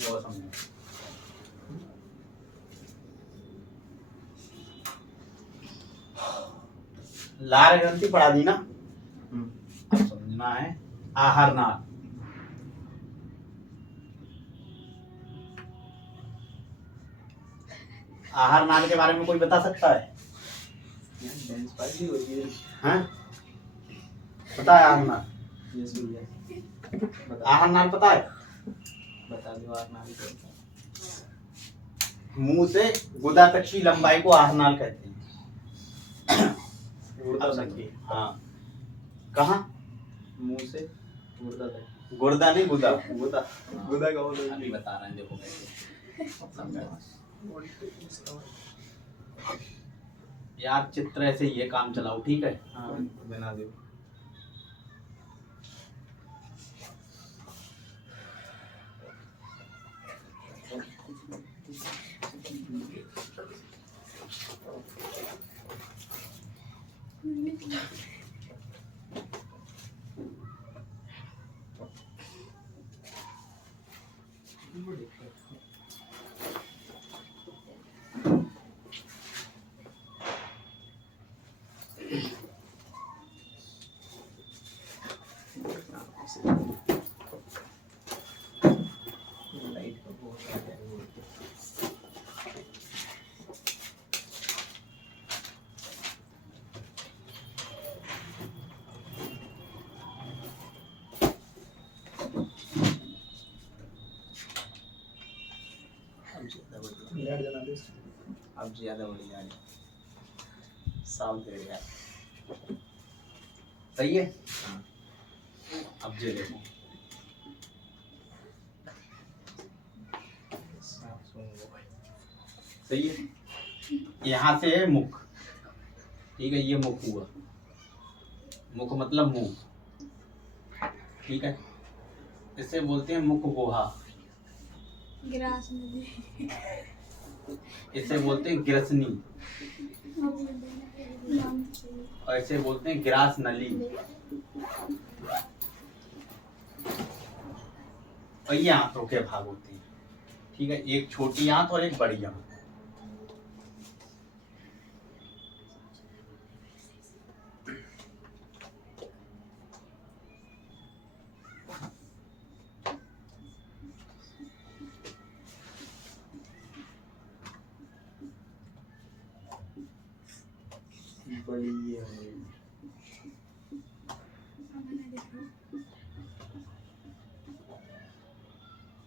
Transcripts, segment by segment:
वो समझो। लार ग्रंथि पढ़ा दी ना, अब समझना है आहार नाल। आहार नाल के बारे में कोई बता सकता है? हाँ? पता है आहार नाल? आहार नाल पता है? बता दो आहार नाल क्या होता है? मुंह से गुदा तक की लंबाई को आहार नाल कहते हैं। गुर्दा तक। हाँ, कहाँ? मुंह से गुर्दा तक। गुर्दा नहीं, गुदा। गुदा गुदा का बोल अभी बता रहे हैं, देखो कैसे समझा। यार चित्र ऐसे ये काम चलाओ, ठीक है? हाँ बना दो। लाइट का बहुत है। अब ज्यादा बढ़ जाए, साल दे रहा है। सही है। हाँ। अब ये देखो, सही है। यहाँ से है मुख, ठीक है? ये मुख हुआ, मुख मतलब मुंह, ठीक है? इसे बोलते हैं मुख गुहा, इसे बोलते हैं ग्रसनी, और इसे बोलते हैं ग्रास नली। और ये आंतों के भाग होते हैं, ठीक है? एक छोटी आंत और एक बड़ी आंत। बड़ी है।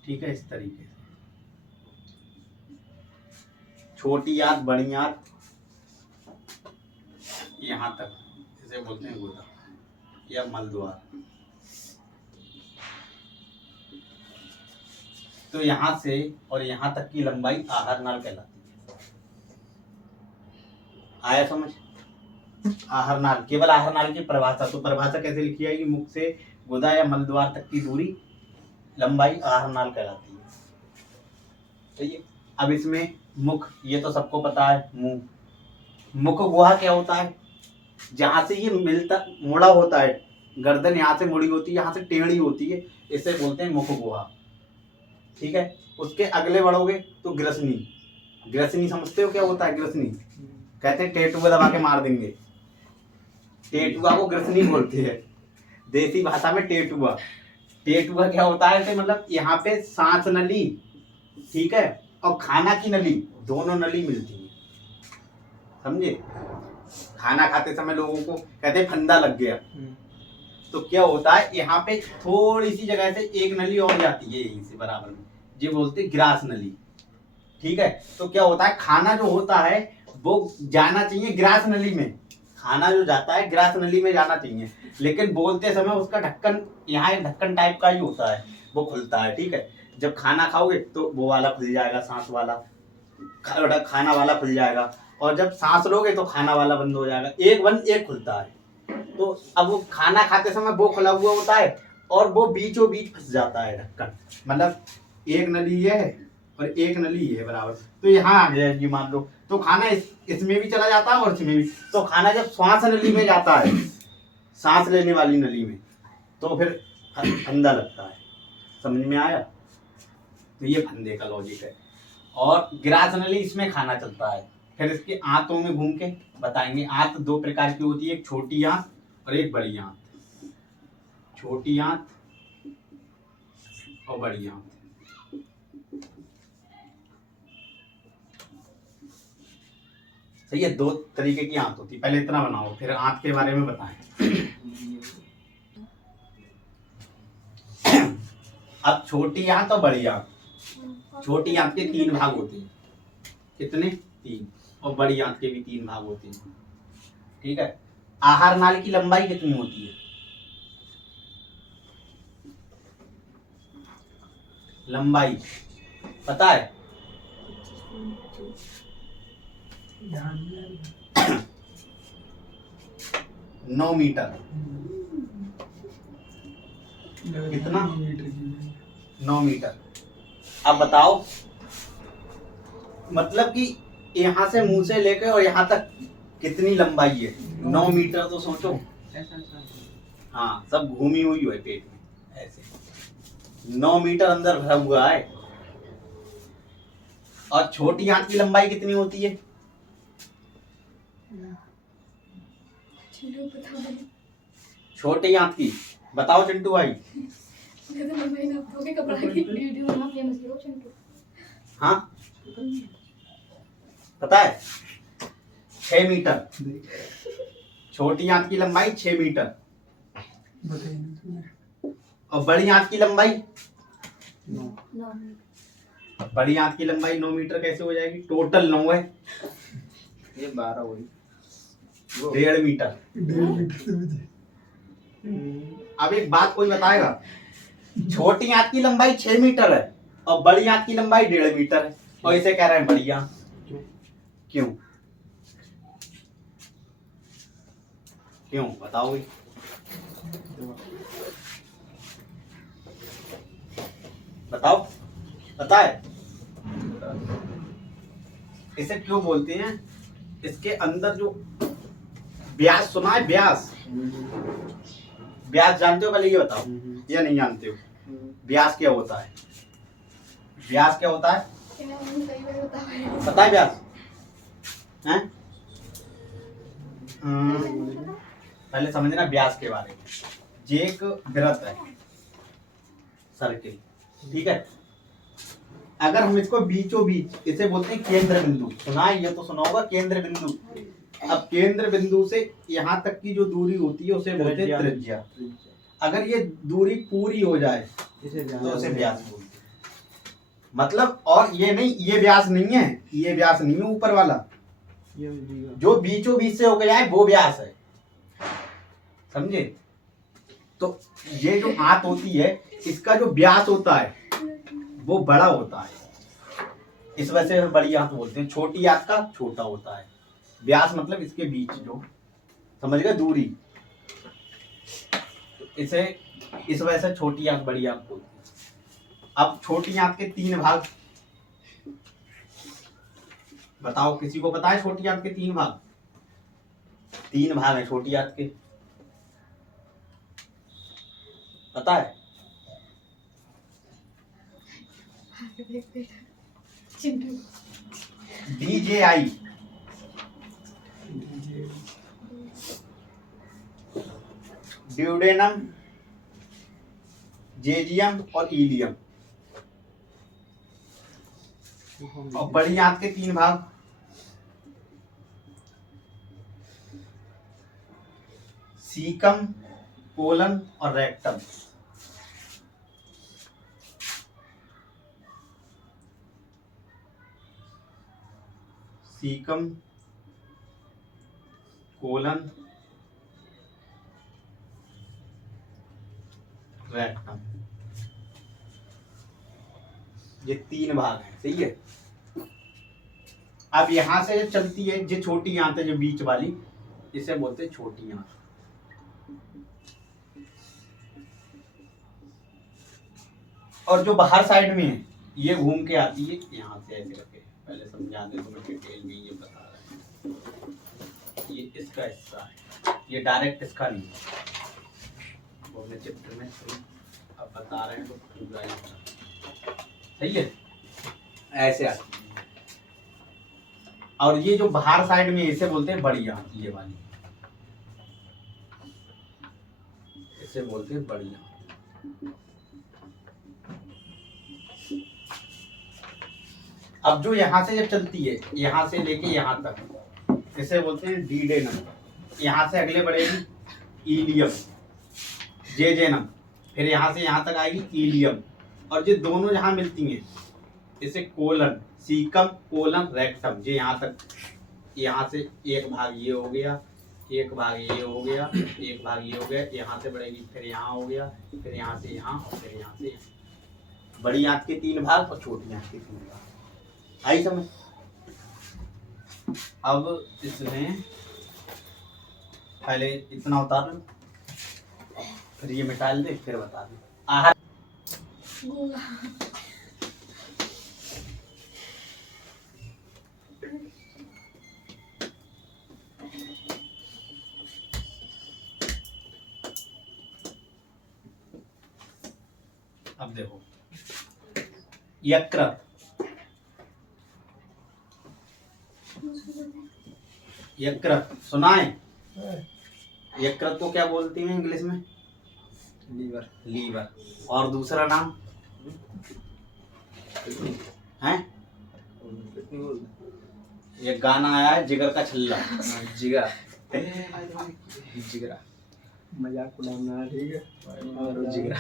ठीक है? इस तरीके से छोटी आंत, बड़ी आंत, यहाँ तक, इसे बोलते हैं गुदा या मलद्वार। तो यहाँ से और यहाँ तक की लंबाई आहार नाल कहलाती है। आया समझ? आहार नाल, केवल आहार नाल की परिभाषा। तो परिभाषा कैसे लिखी जाएगी? मुख से गुदा या मलद्वार तक की दूरी, लंबाई आहार नाल कहलाती है। सही है। अब इसमें मुख, ये तो सबको पता है, मुंह। मुख गुहा क्या होता है? जहां से ये मिलता मुड़ा होता है, गर्दन यहाँ से मुड़ी होती है, यहाँ से टेढ़ी होती है, इसे बोलते हैं मुख गुहा, ठीक है? उसके अगले बढ़ोगे तो ग्रसनी। ग्रसनी समझते हो क्या होता है? ग्रसनी कहते हैं टेटुआ दबा के मार देंगे, टेटुआ को ग्रसनी बोलते हैं, देसी भाषा में टेटुआ। टेटुआ क्या होता है? मतलब यहाँ पे सांस नली, ठीक है, और खाना की नली, दोनों नली मिलती है, समझे? खाना खाते समय लोगों को कहते हैं फंदा लग गया, तो क्या होता है? यहाँ पे थोड़ी सी जगह से एक नली और जाती है यहीं से बराबर में, ये बोलते हैं ग्रास नली, ठीक है? तो क्या होता है? खाना जो होता है वो जाना चाहिए ग्रास नली में, खाना जो जाता है ग्रास नली में जाना चाहिए, लेकिन बोलते समय उसका ढक्कन, यहाँ एक ढक्कन टाइप का ही होता है, वो खुलता है, ठीक है? जब खाना खाओगे तो वो वाला खुल जाएगा, सांस वाला, खाना वाला खुल जाएगा, और जब सांस लोगे तो खाना वाला बंद हो जाएगा, एक बंद एक खुलता है। तो अब वो खाना खाते समय वो खुला हुआ होता है और वो बीचों बीच फंस जाता है ढक्कन, मतलब एक नली ये है और एक नली ये है बराबर, तो यहाँ आ जाएगी मान लो, तो खाना इसमें भी चला जाता है और इसमें भी। तो खाना जब श्वास नली में जाता है, सांस लेने वाली नली में, तो फिर फंदा लगता है। समझ में आया? तो ये फंदे का लॉजिक है। और ग्रासनली इसमें खाना चलता है। फिर इसके आंतों में घूम के बताएंगे। आंत दो प्रकार की होती है, एक छोटी आंत और एक बड़ी आंत। छोटी आंत और बड़ी आंत। सही है, दो तरीके की आंत होती है। पहले इतना बनाओ, फिर आंत के बारे में बताएं। अब छोटी आंत और बड़ी आंत। छोटी आंत के 3 भाग होते हैं। कितने? 3। और बड़ी आंत के भी 3 भाग होते हैं। ठीक है। आहार नाल की लंबाई कितनी होती है? लंबाई पता है? 9 मीटर। कितना? 9 मीटर। अब बताओ, मतलब कि यहाँ से मुंह से लेकर और यहाँ तक कितनी लंबाई है? 9 मीटर। तो सोचो। हाँ, सब घूमी हुई है पेट में ऐसे। 9 मीटर अंदर भरा हुआ है। और छोटी आंत की लंबाई कितनी होती है? छोटी आंत की बताओ चिंटू भाई। हाँ, पता है? 6 मीटर। छोटी आंत की लंबाई 6 मीटर। और बड़ी आंत की लंबाई? बड़ी आंत की लंबाई 9 मीटर कैसे हो जाएगी? टोटल 9 है। ये 12 हुई। 1.5 मीटर। अब एक बात कोई बताएगा, छोटी आंत की लंबाई 6 मीटर है और बड़ी आंत की लंबाई 1.5 मीटर है, और इसे कह रहे हैं बड़ी आंत। क्यों? क्यों बताओ भाई। बताओ, पता है इसे क्यों बोलते हैं? इसके अंदर जो व्यास सुना है, व्यास? व्यास जानते हो? पहले ये बताओ, या नहीं जानते हो? व्यास क्या होता है? व्यास क्या होता है? पता है व्यास? हैं? पहले समझना व्यास के बारे में। ये एक वृत्त है, सर्किल। ठीक है। अगर हम इसको बीचों बीच, इसे बोलते हैं केंद्र बिंदु। सुना है? ये तो सुना होगा, केंद्र बिंदु। अब केंद्र बिंदु से यहाँ तक की जो दूरी होती है उसे बोलते हैं त्रिज्या। अगर ये दूरी पूरी हो जाए तो उसे व्यास बोलते हैं। मतलब, और ये नहीं, ये व्यास नहीं है, ये व्यास नहीं है ऊपर वाला, जो बीचों बीच से होकर जाए वो व्यास है। समझे? तो ये जो आंत होती है, इसका जो व्यास होता है वो बड़ा होता है। इस वजह से बड़ी आंत बोलते हैं। छोटी आंत का छोटा होता है। व्यास मतलब इसके बीच जो, समझ गए, दूरी। इसे इस वजह से छोटी आंत बड़ी आंत बोलते हैं। अब छोटी आंत के 3 भाग बताओ। किसी को पता है छोटी आंत के 3 भाग? 3 भाग है छोटी आंत के, पता है? DJI, ड्यूडेनम, जेजियम और ईलियम। और बड़ी आंत के 3 भाग, सीकम, कोलन और रेक्टम। सीकम, कोलन, रेक्टम, ये 3 भाग हैं। सही है। अब यहां से जो चलती है, जो छोटी आंत है, जो बीच वाली, इसे बोलते हैं छोटी आंत। और जो बाहर साइड में है, ये घूम के आती है यहाँ से ऐसे करके। पहले समझा दे, तुम्हें डिटेल में ये बता रहा है। ये इसका हिस्सा है, ये डायरेक्ट इसका नहीं है। वो चित्र में अब बता रहे हैं तो पूरा सही है, ऐसे आती है। और ये जो बाहर साइड में इसे बोलते हैं बड़ी आंत, ये वाली इसे बोलते हैं बड़ी आंत। अब जो यहाँ से जब चलती है, यहाँ से लेके यहाँ तक, इसे बोलते हैं डीडेनम। यहाँ से अगले बढ़ेगी इलियम, जेजेनम, फिर यहाँ से यहाँ तक आएगी इलियम, और ये दोनों जहाँ मिलती हैं इसे कोलन, सीकम, कोलन, रेक्टम। ये यहाँ तक, यहाँ से एक भाग ये हो गया, एक भाग ये हो गया, एक भाग ये हो गया, यहाँ से बढ़ेगी, फिर यहाँ हो गया, फिर यहाँ से यहाँ, और फिर यहाँ से यहाँ। बड़ी आंत के 3 भाग और छोटी आंत के 3 भाग। आई समझ? अब इसमें पहले इतना उतार लो, फिर ये मिटा दे, फिर बता दे। आहार अब देखो, यकृत, यकृत सुना है? यकृत को क्या बोलते हैं इंग्लिश में? लीवर। लीवर। और दूसरा नाम है? ये गाना आया है जिगर का छल्ला, जिगर, जिगरा, मजाक उड़ाना, ठीक है, और जिगरा।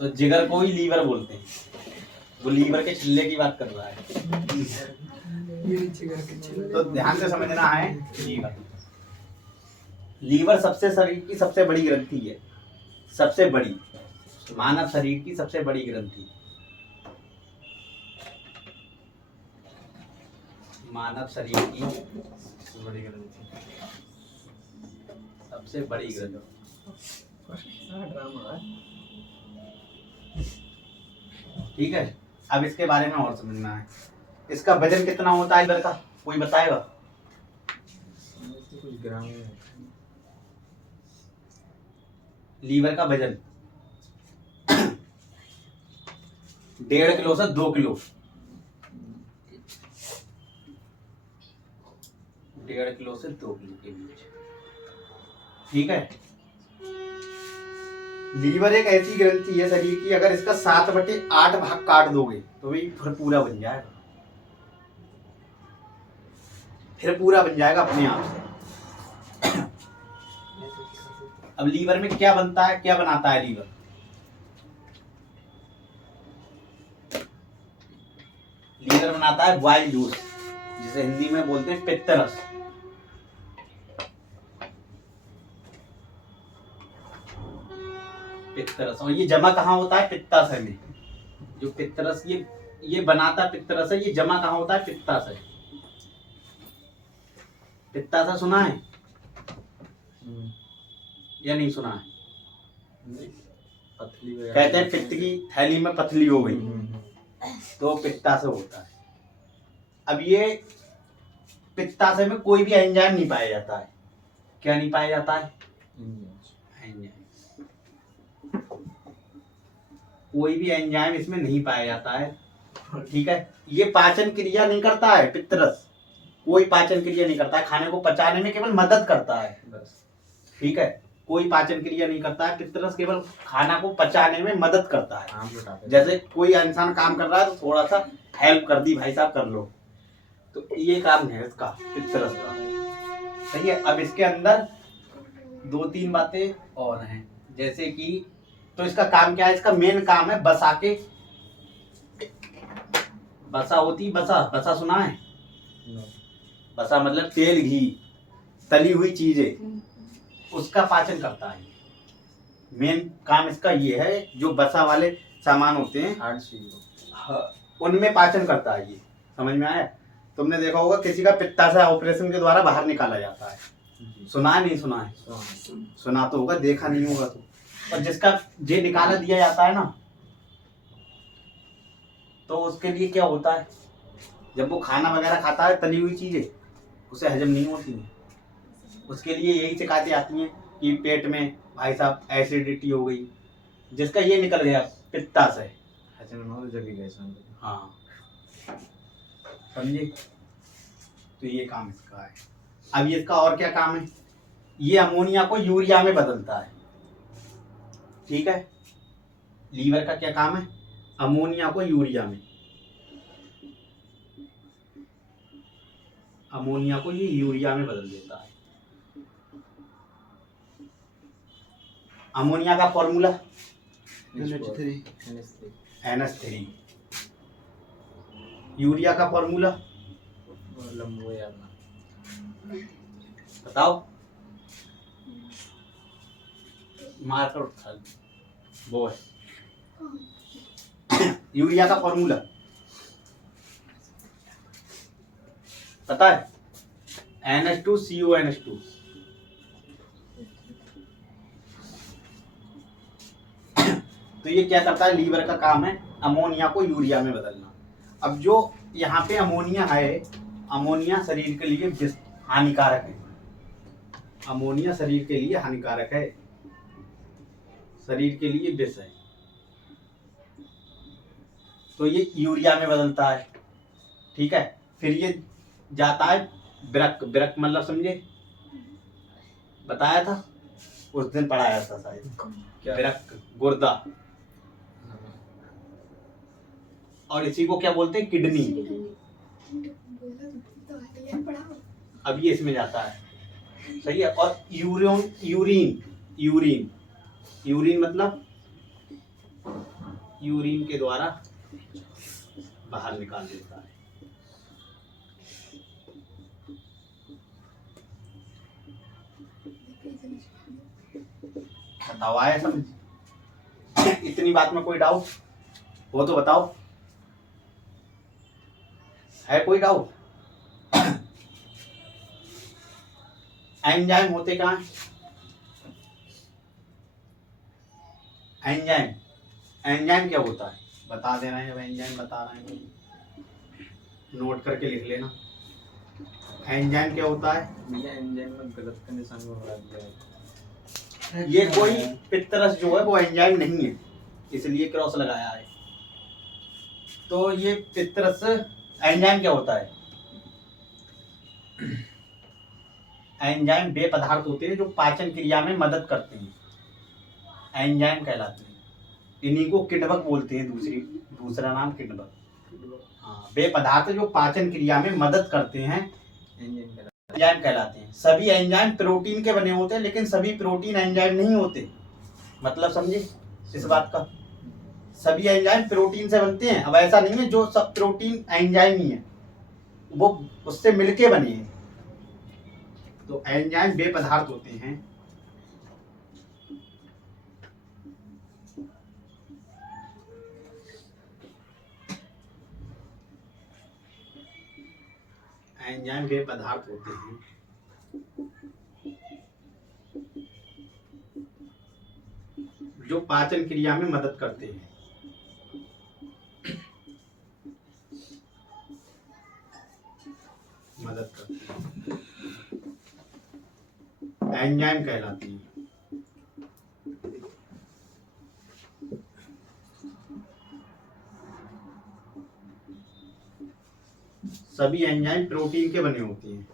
तो जिगर को ही लीवर बोलते हैं, वो लीवर के छिल्ले की बात कर रहा है। तो ध्यान से समझना है, लीवर, लीवर सबसे शरीर की सबसे बड़ी ग्रंथि है, सबसे बड़ी, मानव शरीर की सबसे बड़ी ग्रंथि, मानव शरीर की बड़ी ग्रंथि, सबसे बड़ी ग्रंथि। ठीक है, अब इसके बारे में और समझना है। इसका वजन कितना होता है लीवर का, कोई बताएगा? कुछ ग्राम में लीवर का वजन 1.5 किलो से 2 किलो, 1.5 किलो से 2 किलो के बीच। ठीक है, लीवर एक ऐसी ग्रंथि है शरीर की, अगर इसका 7/8 भाग काट दोगे तो भी फिर पूरा बन जाएगा, फिर पूरा बन जाएगा अपने आप से। अब लीवर में क्या बनता है, क्या बनाता है लीवर? लीवर बनाता है बॉइल जूस, जिसे हिंदी में बोलते हैं पित्तरस। पित्तरस, और ये जमा कहाँ होता है? पित्ताशय में। जो पित्तरस ये बनाता है पित्तरस है, ये जमा कहाँ होता है? पित्ताशय। पित्ताशय सुना है या नहीं सुना है? पथली कहते हैं पित्त की थैली में पथली हो गई तो पित्ताशय होता है। अब ये पित्ताशय में कोई भी एंजाइम नहीं पाया जाता है। क्या नहीं पाया जाता है? एंजाइम, कोई भी एंजाइम इसमें नहीं पाया जाता है। ठीक है, ये पाचन क्रिया नहीं करता है पित्तरस, कोई पाचन क्रिया नहीं करता है, खाने को पचाने में केवल मदद करता है बस। ठीक है, कोई पाचन क्रिया नहीं करता है पित्तरस, केवल खाना को पचाने में मदद करता है। जैसे कोई इंसान काम कर रहा है तो थोड़ा सा हेल्प कर दी, भाई साहब कर लो, तो ये काम है इसका, पित्तरस का। सही है। अब इसके अंदर 2-3 बातें और हैं, जैसे कि तो इसका काम क्या है? इसका मेन काम है बसा के, बसा होती, बसा सुना है? बसा मतलब तेल, घी, तली हुई चीजें, उसका पाचन करता है। मेन काम इसका ये है, जो बसा वाले सामान होते हैं उनमें पाचन करता है ये। समझ में आया? तुमने देखा होगा किसी का पित्ताशय ऑपरेशन के द्वारा बाहर निकाला जाता है, सुना है नहीं सुना है? सुना तो होगा, देखा नहीं होगा तो। और जिसका जे निकाला दिया जाता है ना, तो उसके लिए क्या होता है, जब वो खाना वगैरह खाता है तली हुई चीजें, उसे हजम नहीं होती है, उसके लिए यही शिकायतें आती हैं कि पेट में भाई साहब एसिडिटी हो गई। जिसका ये निकल गया पित्ताशय, अच्छा ना जब भी गैस में हाँ, समझे? तो ये काम इसका है। अब ये इसका और क्या काम है? ये अमोनिया को यूरिया में बदलता है, ठीक है। लीवर का क्या काम है? अमोनिया को यूरिया में, अमोनिया को ये यूरिया में बदल देता है। अमोनिया का फॉर्मूला NH3। यूरिया का फॉर्मूला लंबो यार ना बताओ, मार्कर उठा वो है। यूरिया का फॉर्मूला पता है? NH2CONH2। तो ये क्या करता है? लीवर का काम है अमोनिया को यूरिया में बदलना। अब जो यहाँ पे अमोनिया है, अमोनिया शरीर के लिए हानिकारक है। अमोनिया शरीर के लिए हानिकारक है, शरीर के लिए विष है। तो ये यूरिया में बदलता है, ठीक है। फिर ये जाता है वृक्क। वृक्क मतलब समझे? बताया था उस दिन, पढ़ाया था शायद। वृक्क गुर्दा, और इसी को क्या बोलते हैं? किडनी। अब ये इसमें जाता है, सही है। और यूरिन मतलब यूरिन के द्वारा बाहर निकाल देता है। बताओ, आया समझ? इतनी बात में कोई डाउट हो तो बताओ, है कोई डाउट? एंजाइम होते कहाँ हैं? एंजाइम क्या होता है? बता दे रहे हैं। जब एंजाइम बता रहे हैं तो नोट करके लिख लेना। एंजाइम क्या होता है? भैया एंजाइम में गलत का निशान बना दिया है। ये कोई पित्तरस जो है वो एंजाइम नहीं है, इसलिए क्रॉस लगाया है। तो ये पित्तरस, एंजाइम क्या होता है? एंजाइम वे पदार्थ होते हैं जो पाचन क्रिया में मदद करते हैं, एंजाइम कहलाते हैं। इन्हीं को किण्वक बोलते हैं, दूसरा नाम किण्वक। हाँ, वे पदार्थ जो पाचन क्रिया में मदद करते हैं एंजाइम कहलाते हैं। सभी एंजाइम प्रोटीन के बने होते हैं, लेकिन सभी प्रोटीन एंजाइम नहीं होते। मतलब समझे इस बात का? सभी एंजाइम प्रोटीन से बनते हैं। अब ऐसा नहीं है जो सब प्रोटीन एंजाइम ही है, वो उससे मिलके बने हैं। तो एंजाइम वे पदार्थ होते हैं एंजाइम वे पदार्थ होते हैं जो पाचन क्रिया में मदद करते हैं। मदद करते हैं, एंजाइम कहलाती हैं। सभी एंजाइम प्रोटीन के बने होते हैं।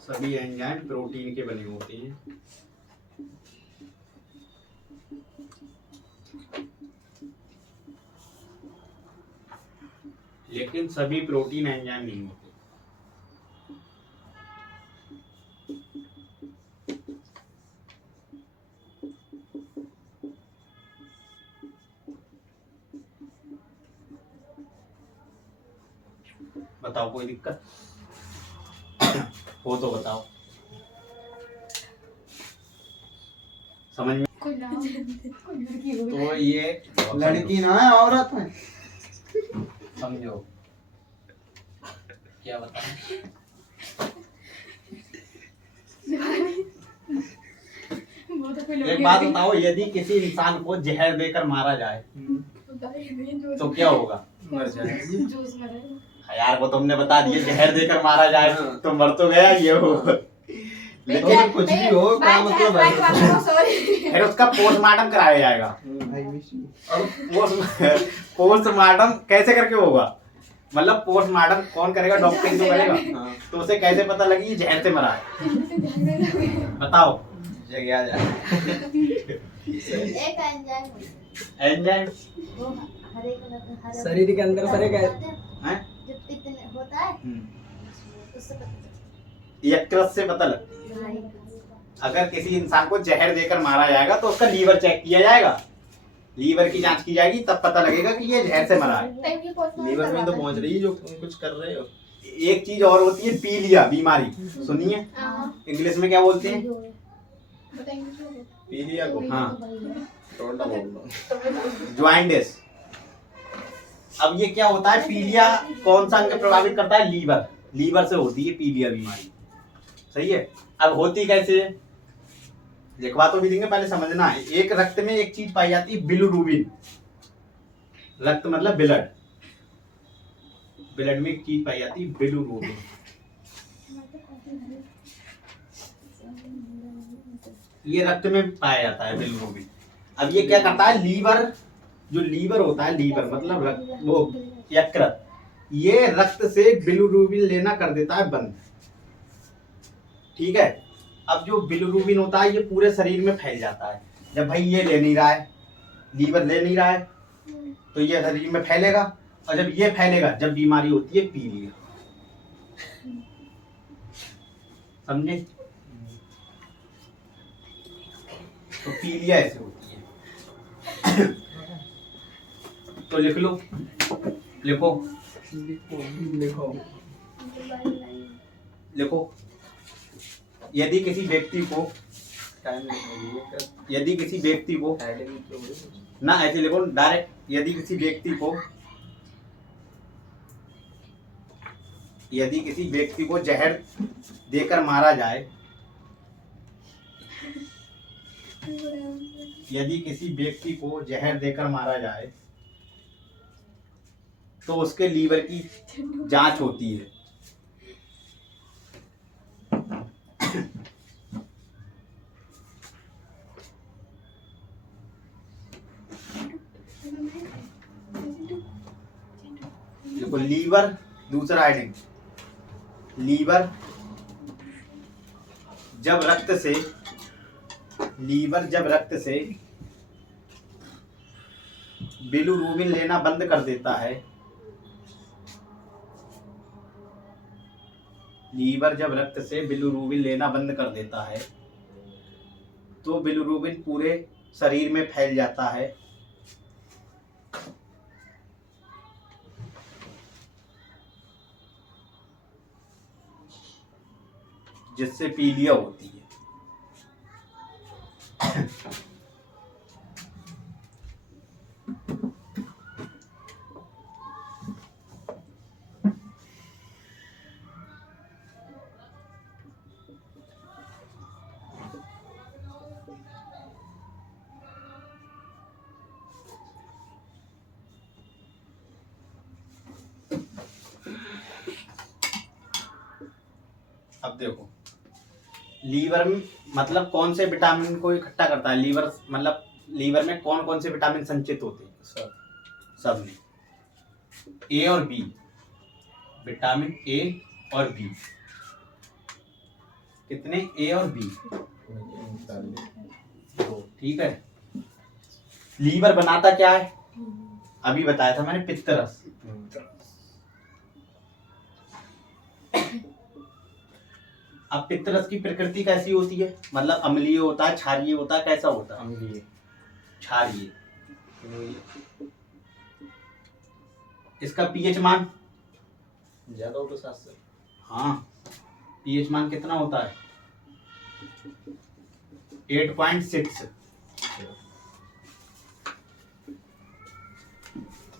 सभी एंजाइम प्रोटीन के बने होते हैं, लेकिन सभी प्रोटीन एंजाइम नहीं होते। बताओ कोई दिक्कत हो तो बताओ, समझ में? तो ये लड़की ना है, औरत है। समझो क्या बताएं। एक बात बताओ, यदि किसी इंसान को जहर देकर मारा जाए तो क्या होगा? मर जाएगा। यार वो तुमने बता दिया, जहर देकर मारा जाए तो मर तो गया ये हो। लेकिन कुछ भी हो क्या मतलब है। फिर उसका पोस्टमार्टम कराया जाएगा। I miss you. अब पोस्टमार्टम कैसे करके होगा, मतलब पोस्टमार्टम कौन करेगा, डॉक्टर तो करेगा, हाँ, तो उसे कैसे पता लगी ये जहर से मरा है, बताओ। जगह आ जाए। एक एंजाइम एंजाइम वो हरे कलर हरे शरीर के अंदर सारे गए हैं, जब इतने होता है उससे पता यकृत से पता लग। चलता है। अगर किसी इंसान को जहर देकर मारा जाएगा तो उसका लीवर चेक किया जाएगा, लीवर की जांच की जाएगी, तब पता लगेगा कि ये जहर से मरा है। लीवर में तो पहुंच रही है जो तुम कुछ कर रहे हो। एक चीज और होती है पीलिया बीमारी, सुनिए इंग्लिश में क्या बोलते हैं, पीलिया को हाँ टोटा बोल दो। ज्वाइंटिस। अब ये क्या होता है, पीलिया कौन सा अंग प्रभावित करता है, लीवर, लीवर से होती है पीलिया बीमारी, सही है। अब होती कैसे है, लिखवा तो भी देंगे, पहले समझना है। एक रक्त में एक चीज पाई जाती है बिलिरुबिन, रक्त मतलब ब्लड, ब्लड में एक चीज पाई जाती है बिलिरुबिन। ये रक्त में पाया जाता है बिलिरुबिन। अब ये क्या करता है, लीवर, जो लीवर होता है, लीवर मतलब रक्त, वो यकृत, ये रक्त से बिलिरुबिन लेना कर देता है बंद, ठीक है। अब जो बिलिरुबिन होता है ये पूरे शरीर में फैल जाता है। जब भाई ये ले नहीं रहा है, लीवर ले नहीं रहा है, तो ये शरीर में फैलेगा, और जब ये फैलेगा, जब बीमारी होती है पीलिया, समझे। तो पीलिया ऐसे होती है। तो लिख लो, लिखो लिखो लिखो। यदि किसी व्यक्ति को, यदि किसी व्यक्ति को ना, ऐसे लिखो डायरेक्ट, यदि किसी व्यक्ति को, यदि किसी व्यक्ति को जहर देकर मारा जाए, यदि किसी व्यक्ति को जहर देकर मारा जाए तो उसके लीवर की जांच होती है। देखो लीवर, दूसरा हेडिंग, लीवर जब रक्त से, लीवर जब रक्त से बिलिरुबिन लेना बंद कर देता है, लीवर जब रक्त से बिलिरुबिन लेना बंद कर देता है तो बिलिरुबिन पूरे शरीर में फैल जाता है, जिससे पीलिया होती है। अब देखो, लीवर में मतलब कौन से विटामिन को इकट्ठा करता है, लीवर मतलब लीवर में कौन कौन से विटामिन संचित होते हैं, सब में, ए और बी, विटामिन ए और बी, कितने, ए और बी, ठीक है। लीवर बनाता क्या है, अभी बताया था मैंने, पित्तरस। अब पित्तरस की प्रकृति कैसी होती है, मतलब अम्लीय होता है, क्षारीय होता है, कैसा होता है, अम्लीय, क्षारीय। इसका पीएच मान ज्यादा हो तो 7 से। हाँ, पीएच मान कितना होता है, 8.6।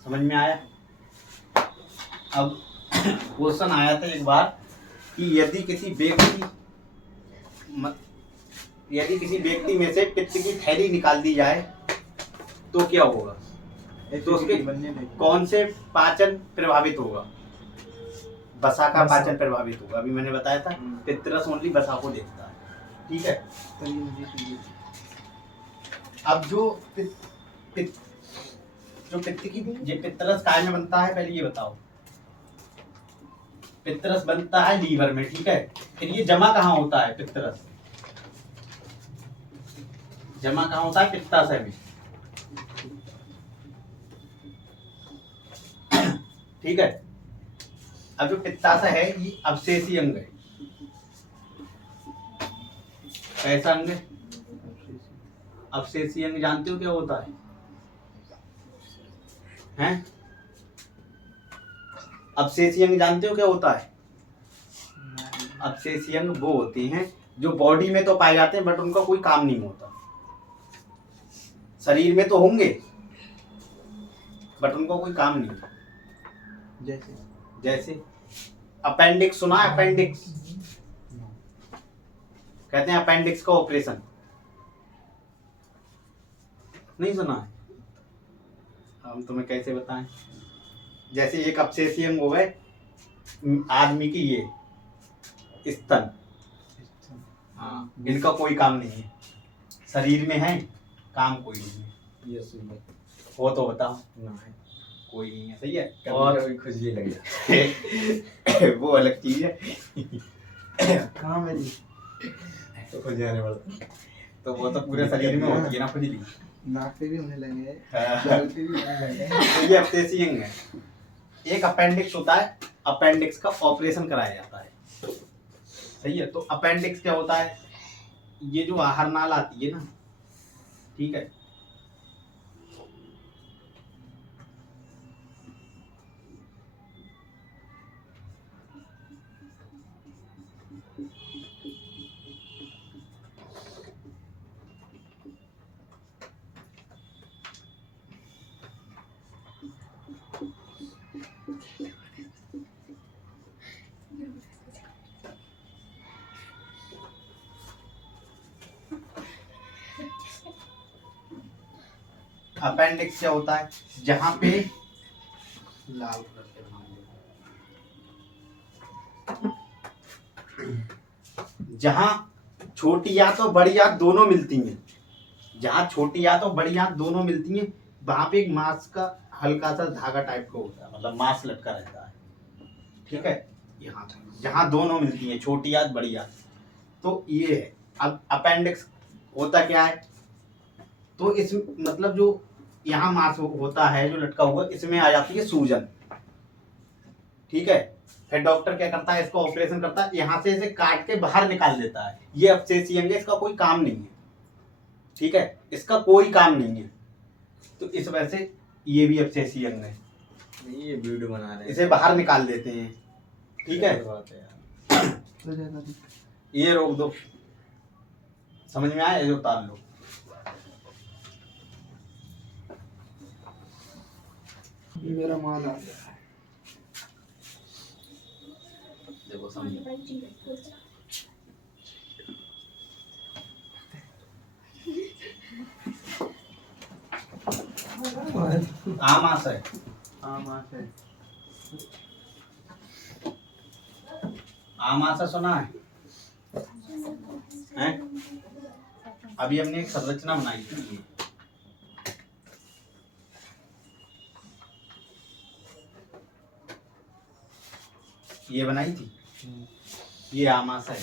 समझ में आया। अब क्वेश्चन आया था एक बार कि यदि किसी व्यक्ति में से पित्त की थैली निकाल दी जाए तो क्या होगा, तो उसके कौन से पाचन प्रभावित होगा, वसा का पाचन प्रभावित होगा। अभी मैंने बताया था पित्तरस ओनली वसा को देखता है। ठीक है। अब जो पित्त की ये पित्तरस काय में बनता है, पहले ये बताओ। पित्तरस बनता है लीवर में, ठीक है। फिर ये जमा कहाँ होता है? पित्तरस जमा कहाँ होता है? पित्ताशय में, ठीक है। अब जो पित्ताशय है ये अवशेषी अंग है। कैसा अंग है? अवशेषी अंग जानते हो क्या होता है? हैं? अवशेषी अंग जानते हो क्या होता है? अवशेषी अंग वो होते हैं जो बॉडी में तो पाए जाते हैं बट उनका कोई काम नहीं होता। शरीर में तो होंगे बट उनका कोई काम नहीं होता। जैसे अपेंडिक्स सुना है? अपेंडिक्स कहते हैं अपेंडिक्स का ऑपरेशन, नहीं सुना है? हम तुम्हें कैसे बताएं? जैसे एक अवशेषी अंग हो गए आदमी की, ये स्तन, हाँ, इनका कोई काम नहीं है, शरीर में है, काम कोई नहीं है। ये सुन हो तो बताओ। ना है, कोई नहीं है, सही है। और और खुजली लग जाए। वो अलग चीज है। कहाँ मेरी तो खुजली आने वाला, तो वो तो पूरे शरीर में होती है ना खुजली। नाक पे भी होने लगे, हाँ। गाल पे भी होने लगे। तो ये अवशेषी अंग है। एक अपेंडिक्स होता है, अपेंडिक्स का ऑपरेशन कराया जाता है, सही है। तो अपेंडिक्स क्या होता है? ये जो आहार नाल आती है ना, ठीक है, अपेंडिक्स क्या होता है? जहां पे लाल कलर के जहां छोटी आंत और बड़ी आंत दोनों मिलती हैं, जहां छोटी आंत और बड़ी आंत दोनों मिलती हैं वहां पे एक मांस का हल्का सा धागा टाइप का होता है, मतलब मांस लटका रहता है, ठीक है। यहाँ जहां दोनों मिलती हैं, छोटी आंत बड़ी आंत, तो ये है। अब अपेंडिक्स होता क्या है? तो इस मतलब जो यहाँ मांस होता है जो लटका हुआ, इसमें आ जाती है सूजन, ठीक है। फिर डॉक्टर क्या करता है? इसको ऑपरेशन करता है, यहाँ से इसे काट के बाहर निकाल देता है। ये अवशेषी अंग है, इसका कोई काम नहीं है, ठीक है, इसका कोई काम नहीं है। तो इस वजह से ये भी अवशेषी अंग है, ये वीडियो बना रहे हैं, इसे बाहर निकाल देते हैं, ठीक है। ये रोक दो, समझ में आया? ये उतार लो। मेरा माल आ गया। देखो समझो, आमास है, आमास है, आमाशय सुना है? हैं? अभी हमने एक संरचना बनाई थी, ये बनाई थी, ये आमाशय है,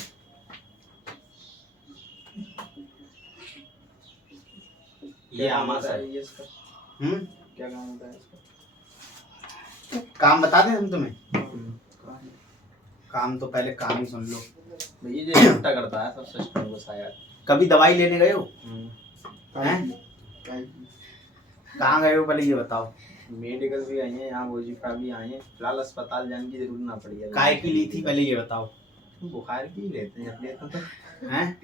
ये आमाशय है। ये इसका क्या काम होता है इसका? काम बता दें हम तुम्हें? काम तो पहले काम ही सुन लो। ये जो इकट्ठा करता है सब सिस्टम को शायद। कभी दवाई लेने गए हो? हैं? हैं? कहाँ गए हो पहले ये बताओ। मेडिकल भी आई है, यहाँ वजीफा भी आए हैं, फिलहाल अस्पताल जाने की जरूरत ना पड़ी है। काय की ली थी पहले ये बताओ। बुखार की लेते हैं अपने तो, हैं?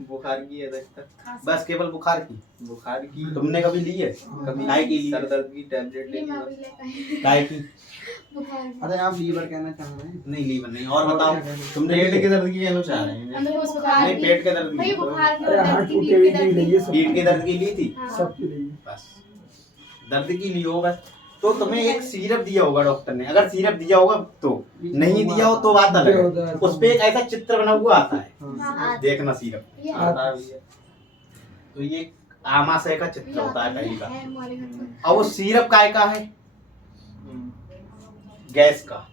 बुखार की है तक, बस केवल बुखार की? बुखार की तुमने कभी ली है? कभी काय की ली? सर दर्द की टैबलेट ये लेनी मैं है। भी लेकर आई। काय की? बुखार अरे आप लीवर कहना चाह रहे हैं? नहीं लीवर नहीं। और बताओ तुमने पेट ली के है? दर्द की कहना चाह रहे हैं? अंदर को बुखार नहीं की। पेट के दर्द भाई की, बुखार की अरे और हाथ दर्द की, टूटे पीठ के हुए दर्द नहीं की। लिए सब। पीठ के दर्द की ली थी? हाँ। सबके लिए बस दर्द की ली हो बस। तो तुम्हें एक सिरप दिया होगा डॉक्टर ने, अगर सिरप दिया होगा तो, नहीं दिया हो तो बात अलग है। उस पे एक ऐसा चित्र बना हुआ आता है, हाँ, देखना सिरप। ये आता भी है। तो ये आमाशय का चित्र होता है कहीं का। है हमारे घर में। और वो सिरप काय का है? गैस का।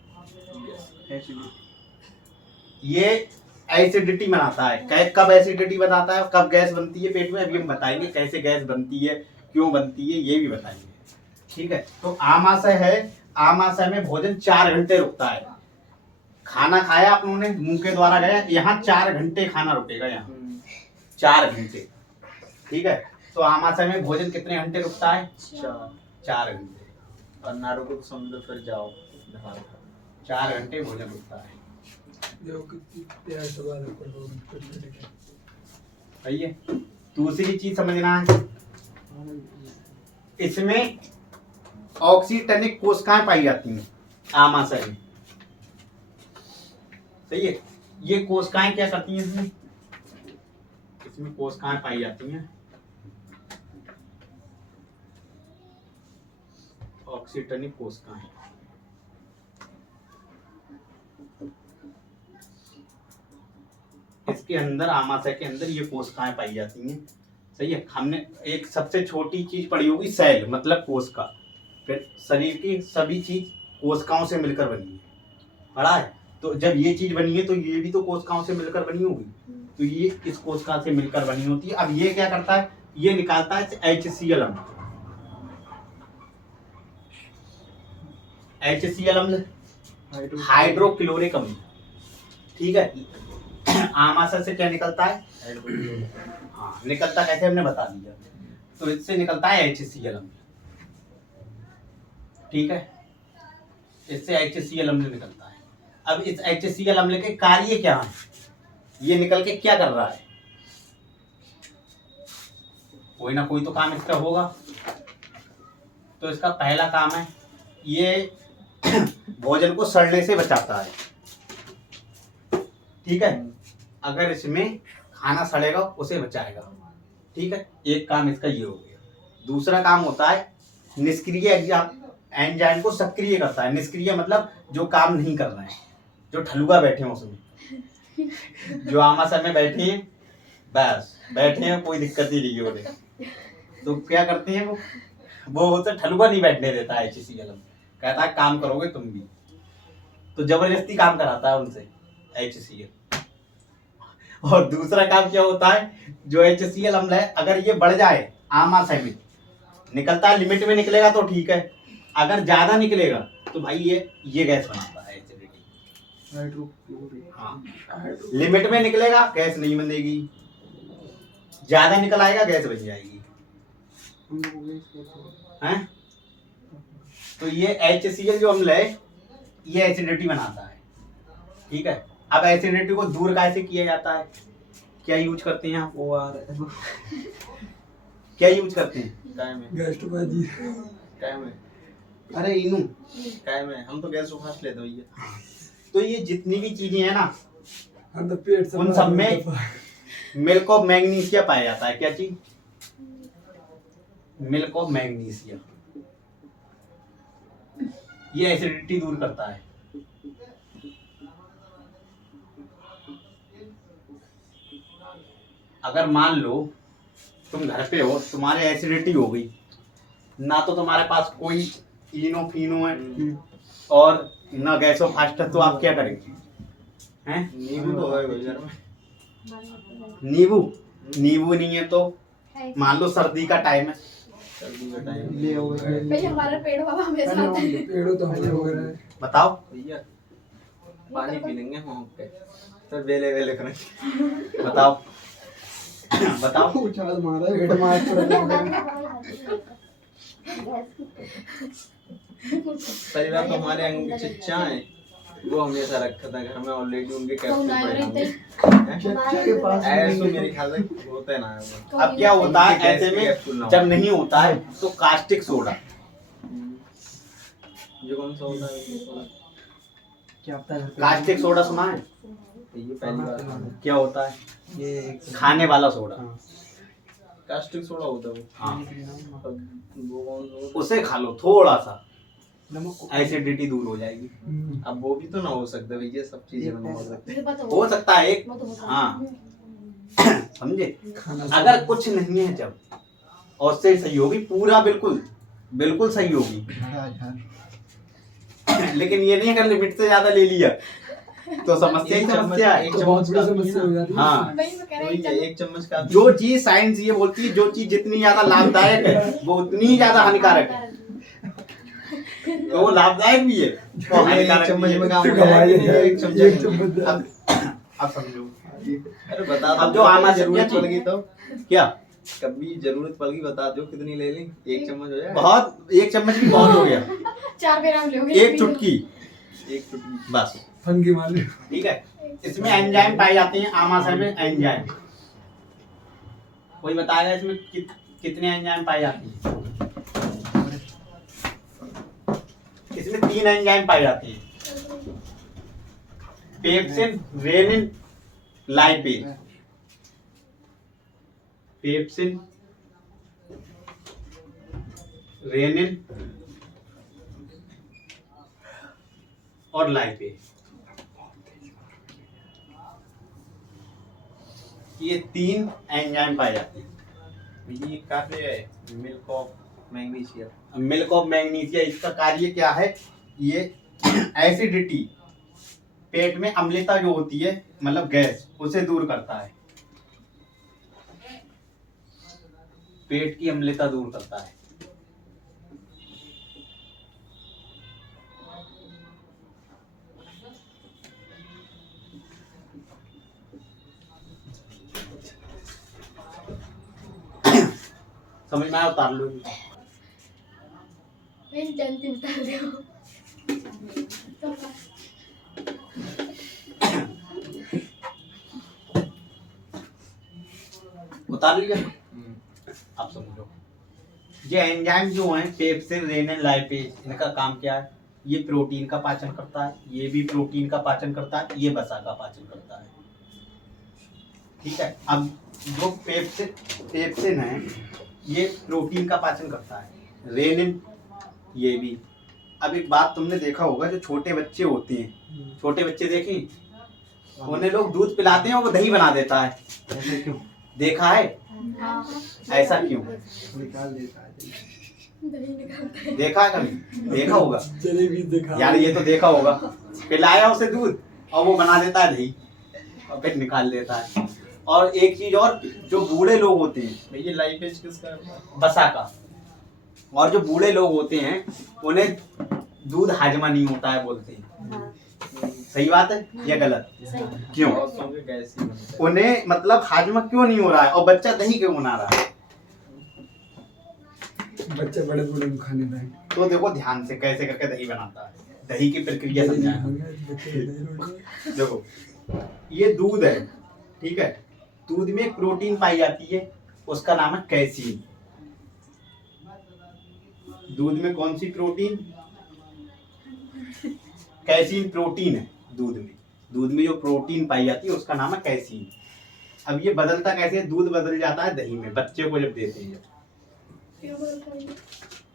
ये एसिडिटी बनाता है। कब एसिडिटी बनाता है, कब गैस बनती है पेट में, अभी हम बताएंगे कैसे गैस बनती है, क्यों बनती है, ये भी बताएंगे। ठीक है, तो आमाशय है। आमाशय में भोजन 4 घंटे रुकता है। खाना खाया आप लोगों ने, मुंह के द्वारा गया, यहाँ 4 घंटे खाना रुकेगा, यहाँ 4 घंटे। ठीक है, तो आमाशय में भोजन कितने घंटे रुकता है? 4 घंटे। और ना रुको तो समझो फिर जाओ। 4 घंटे भोजन रुकता है। सही है। दूसरी चीज समझना है, इसमें ऑक्सीटनिक कोशिकाएं पाई जाती हैं आमाशय में। सही है। ये कोशिकाएं क्या करती हैं इसमें? इसमें कोशिकाएं पाई जाती हैं ऑक्सीटनिक कोशिकाएं। इसके अंदर, आमाशय के अंदर ये कोशिकाएं पाई जाती हैं। सही है। हमने एक सबसे छोटी चीज पढ़ी होगी, सेल मतलब कोशिका। फिर शरीर की सभी चीज कोशिकाओं से मिलकर बनी है, पढ़ा है। तो जब ये चीज बनी है तो ये भी तो कोशिकाओं से मिलकर बनी होगी। तो ये इस कोशिका से मिलकर बनी होती है। अब ये क्या करता है, ये निकालता है HCl अम्ल। HCl अम्ल हाइड्रोक्लोरिक अम्ल। ठीक है। आमाशय से क्या निकलता है? हाँ, निकलता कैसे हमने बता दिया। तो इससे निकलता है HCl अम्ल। ठीक है, इससे HCl अम्ल निकलता है। अब इस HCl अम्ल के कार्य क्या है, ये निकल के क्या कर रहा है? कोई ना कोई तो काम इसका होगा। तो इसका पहला काम है, ये भोजन को सड़ने से बचाता है। ठीक है, अगर इसमें खाना सड़ेगा उसे बचाएगा। ठीक है, एक काम इसका ये हो गया। दूसरा काम होता है निष्क्रिय एंजाइम को सक्रिय करता है। निष्क्रिय मतलब जो काम नहीं कर रहे हैं, जो ठलुआ बैठे हैं उसमें, जो आमाशय में बैठे हैं, बस बैठे हैं, कोई दिक्कत ही नहीं है उन्हें। तो क्या करते हैं वो उसे ठलुआ नहीं बैठने देता है HCl, कहता है काम करोगे तुम भी। तो जबरदस्ती काम कराता है उनसे HCl। और दूसरा काम क्या होता है, जो HCl अम्ल है, अगर ये बढ़ जाए आमाशय में, निकलता है लिमिट में निकलेगा तो ठीक है, अगर ज्यादा निकलेगा तो भाई ये गैस बनाता है एसिडिटी। हाँ, लिमिट में निकलेगा गैस नहीं बनेगी, ज्यादा निकल आएगा गैस बन जाएगी। हैं? तो ये HCl जो अम्ल है, ये एसिडिटी बनाता है। ठीक है, अब एसिडिटी को दूर कैसे किया जाता है? क्या यूज करते हैं आप? क्या यूज करते हैं? काय में अरे इनू, काय में हम तो गैस उखाड़ लेते भैया। तो ये जितनी भी चीजें हैं ना, हम तो पेट से उन सब में मिल्क ऑफ मैग्नीशिया पाया जाता है। क्या चीज? Milk of magnesia. ये एसिडिटी दूर करता है। अगर मान लो तुम घर पे हो, तुम्हारे एसिडिटी हो गई ना, तो तुम्हारे पास कोई इनो फिनो है और ना गैसो फास्ट है, तो आप क्या करेंगे? हैं? नींबू तो है भाई घर में। नींबू नहीं है तो मान लो सर्दी का टाइम है, सर्दी का टाइम ले आओ भाई हमारा पेड़ बाबा हमेशा आता है। पेड़ो तो हमने हो रहा है। बताओ। भैया पानी पी लेंगे वहाँ पे, फिर बेले बेले करेंगे। बताओ बताओ। उछाल मारा हेड मार पहली बात तो हमारे अंग चच्चा है, वो हमेशा रखा था घर में, ऑलरेडी उनके कैप्सूल पड़े हैं। ऐसे मेरे ख्याल से होता है ना वो। अब क्या होता है ऐसे में, जब नहीं होता है तो कास्टिक सोडा। ये कौन सा होता है? क्या पता है कास्टिक सोडा सुना है? ये पहली बार क्या होता है? ये खाने वाला सोडा। कास्टिक सोडा होता है वो। हाँ, वो कौन उसे खा लो थोड़ा सा, एसिडिटी दूर हो जाएगी। अब वो भी तो ना हो सकता भैया, सब चीजें ना हो सकती। मुझे पता हो सकता है एक, मैं तो होता हाँ समझे, अगर कुछ नहीं है जब और से सही होगी पूरा, बिल्कुल बिल्कुल सही होगी। लेकिन ये नहीं, अगर लिमिट से ज्यादा ले लिया तो समस्या ही समस्या है। एक चम्मच काफी है ना। हाँ, वही मैं कह वही रही है, हूँ। एक चम्मच का जो चीज साइंस ये बोलती है, जो चीज जितनी ज्यादा लाभदायक है वो उतनी ही ज्यादा हानिकारक है। तो वो लाभदायक भी है और एक हानिकारक चम्मच भी में है। काम हो जाएगा, एक चम्मच। अब समझो अरे बता अब जो आमा जरूरत सब्जियां पड़ गई तो क्या, कभी जरूरत पड़ गई बता दो कितनी ले लें, एक चम्मच हो जाए। बहुत, एक चम्मच भी बहुत हो गया, 4 ग्राम लोगे। एक चुटकी एक चुटकी बस, फंगी माले। ठीक है। इसमें एंजाइम पाए जाते हैं, आमाशय में एंजाइम। कोई बताएगा इसमें कितने एंजाइम पाए जाते हैं? इसमें 3 एंजाइम पाए जाते हैं, pepsin, rennin, lipase. Pepsin, rennin और लाइपेज, ये 3 एंजाइम पाए जाते हैं। ये काफी है, milk of magnesium. Milk of magnesia, इसका कार्य क्या है? ये एसिडिटी, पेट में अम्लता जो होती है, मतलब गैस, उसे दूर करता है। पेट की अम्लता दूर करता है। समझ में आया? उतार लो। नहीं जानती, उतार दो। उतार लिया? आप समझो, ये एंजाइम जो हैं पेप्सिन, रेनिन, लाइपेज, इनका काम क्या है? ये प्रोटीन का पाचन करता है, ये भी प्रोटीन का पाचन करता है, ये वसा का पाचन करता है। ठीक है। अब जो पेप्सिन है ये प्रोटीन का पाचन करता है, रेनिन ये भी। अब एक बात तुमने देखा होगा, जो छोटे बच्चे होते हैं, छोटे बच्चे देखें, उन्हें लोग दूध पिलाते हैं और वो दही बना देता है। ऐसे क्यों? देखा है? ऐसा क्यों? निकाल देता है। दही निकालता है। देखा है कभी? देखा होगा जलेबी दिखा यार, ये तो देखा होगा। पिलाया उसे दूध और वो बना देता है दही और फिर निकाल देता है। और एक चीज और, जो बूढ़े लोग होते हैं, भैया लाइपेज किसका है? वसा का, और जो बूढ़े लोग होते हैं उन्हें दूध हाजमा नहीं होता है बोलते हैं। सही बात है या गलत? क्यों? औरतों के गैस ही बनता है। उन्हें मतलब हाजमा क्यों नहीं हो रहा है, और बच्चा दही क्यों बना रहा है? बच्चे बड़े बूढ़े खाने लगे। तो देखो ध्यान से कैसे करके दही बनाता है, दही की प्रक्रिया समझाया। देखो, ये दूध है, ठीक है। दूध में एक प्रोटीन पाई जाती है, उसका नाम है कैसीन। दूध में कौन सी प्रोटीन? कैसीन प्रोटीन है दूध में। दूध में जो प्रोटीन पाई जाती है उसका नाम है कैसीन। अब ये बदलता कैसे है? दूध बदल जाता है दही में, बच्चे को जब देते हैं।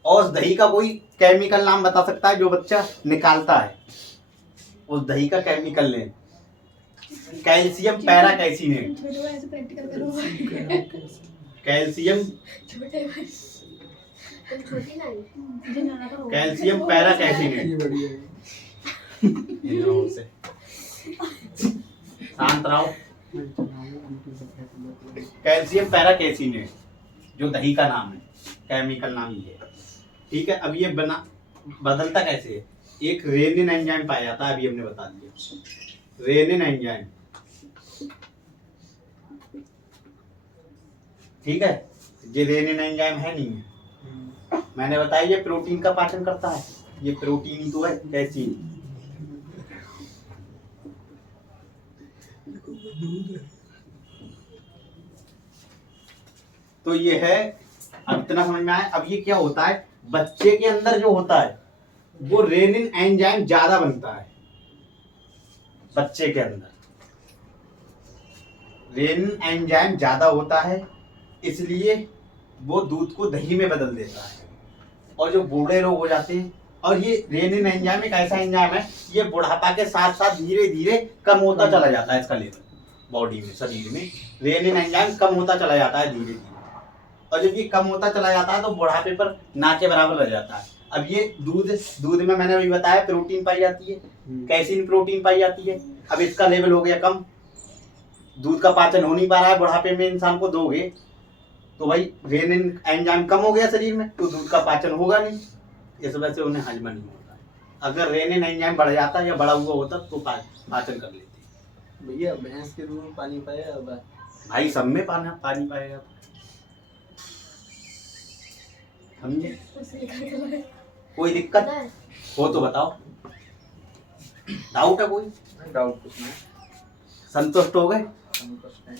और उस दही का कोई केमिकल नाम बता सकता है जो बच्चा निकालता है? उस दही का केमिकल नेम कैल्शियम पैराकैसिनेट। ऐसे प्रैक्टिकल करो। कैल्शियम छोटे भाई तुम छोटी ना है। कैल्शियम पैराकैसिनेट। ये बढ़िया है। शांत रहो। कैल्शियम पैराकैसिनेट जो दही का नाम है, केमिकल नाम ये है, ठीक है। अब ये बदलता कैसे है? एक रेनिन एंजाइम पाया जाता है, अभी हमने बता दिया। रेनिन एंजाइम, ठीक है। ये रेनिन एंजाइम है नहीं है, मैंने बताया ये प्रोटीन का पाचन करता है, ये प्रोटीन ही तो है कैसीन। तो ये है, अब इतना समझ में आया। अब ये क्या होता है, बच्चे के अंदर जो होता है वो रेनिन एंजाइम ज्यादा बनता है। बच्चे के अंदर रेनिन एंजाइम ज्यादा होता है, इसलिए वो दूध को दही में बदल देता है। और जो बूढ़े लोग हो जाते हैं और ये रेनिन एंजाइम एक ऐसा एंजाइम है, ये बुढ़ापा के साथ साथ धीरे धीरे कम होता चला जाता है। इसका लेवल बॉडी में, शरीर में रेनिन एंजाइम कम होता चला जाता है धीरे धीरे, और जब ये कम होता चला जाता है तो बुढ़ापे पर ना के बराबर रह जाता है। अब ये दूध में मैंने अभी बताया प्रोटीन पाई जाती है, कैसीन प्रोटीन पाई जाती है। अब इसका लेवल हो गया कम, दूध का पाचन हो नहीं पा रहा है, बुढ़ापे में इंसान को दोगे तो भाई रेनिन एंजाइम कम हो गया शरीर में, तो दूध का पाचन होगा नहीं, इस वजह से उन्हें हजम नहीं होता। अगर रेनिन एंजाइम बढ़ जाता या बड़ा हुआ होता तो पाचन कर लेते। भैया भैंस के दूध में पानी पाया अब भाई सब में पानी पाएगा, समझे? कोई दिक्कत हो तो बताओ, डाउट है कोई? डाउट कुछ नहीं, संतुष्ट हो गए? संतुष्ट है।